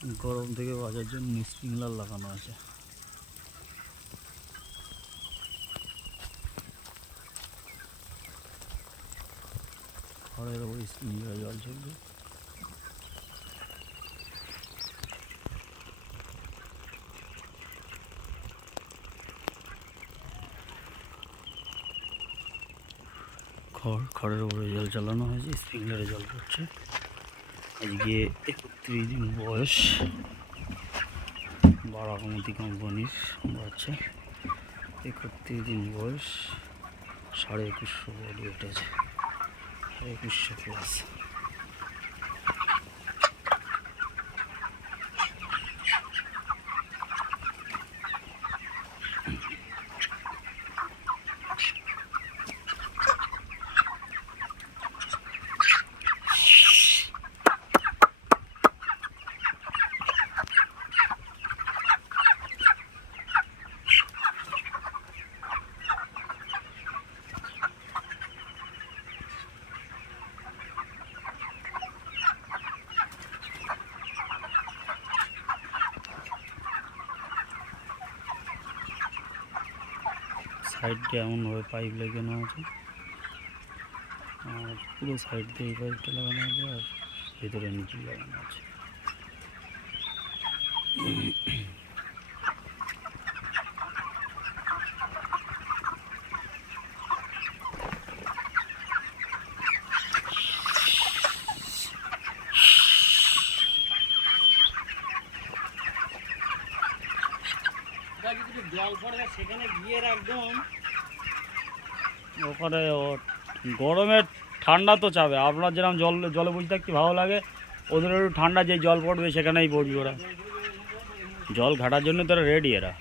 গরম থেকে বাঁচার জন্য স্প্রিংলার লাগানো আছে। খড়ের ওপর স্প্রিংলারে জল চলবে। খড়ের উপরে জল চালানো হয়েছে, স্প্রিংলারে জল পড়ছে। আজকে 31 দিন বয়স, বারাকমতি কোম্পানির বাচ্চা। 31 দিন বয়স, 2150 বডি ওয়েট আছে, 2100 প্লাস। সাইড দিয়ে এমনভাবে পাইপ লাগানো আছে, আর পুরো সাইড দিয়ে এই পাইপটা লাগানো আছে, আর ভিতরে নিচে লাগানো আছে। জল পড়ে সেখানে গিয়ে একদম ওখানে গরমে ঠান্ডা তো চাবে, আপনার যেরকম জলে বসে থাকতে ভালো লাগে, ওদের একটু ঠান্ডা যে জল পড়বে সেখানেই পড়বে। ওরা জল ঘাটার জন্য তো রেডি এরা।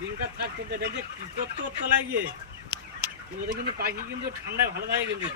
দিনকার থাকতো কি করতে লাগিয়ে ওদের কিন্তু পাখি কিন্তু ঠান্ডায় ভালো থাকে কিন্তু।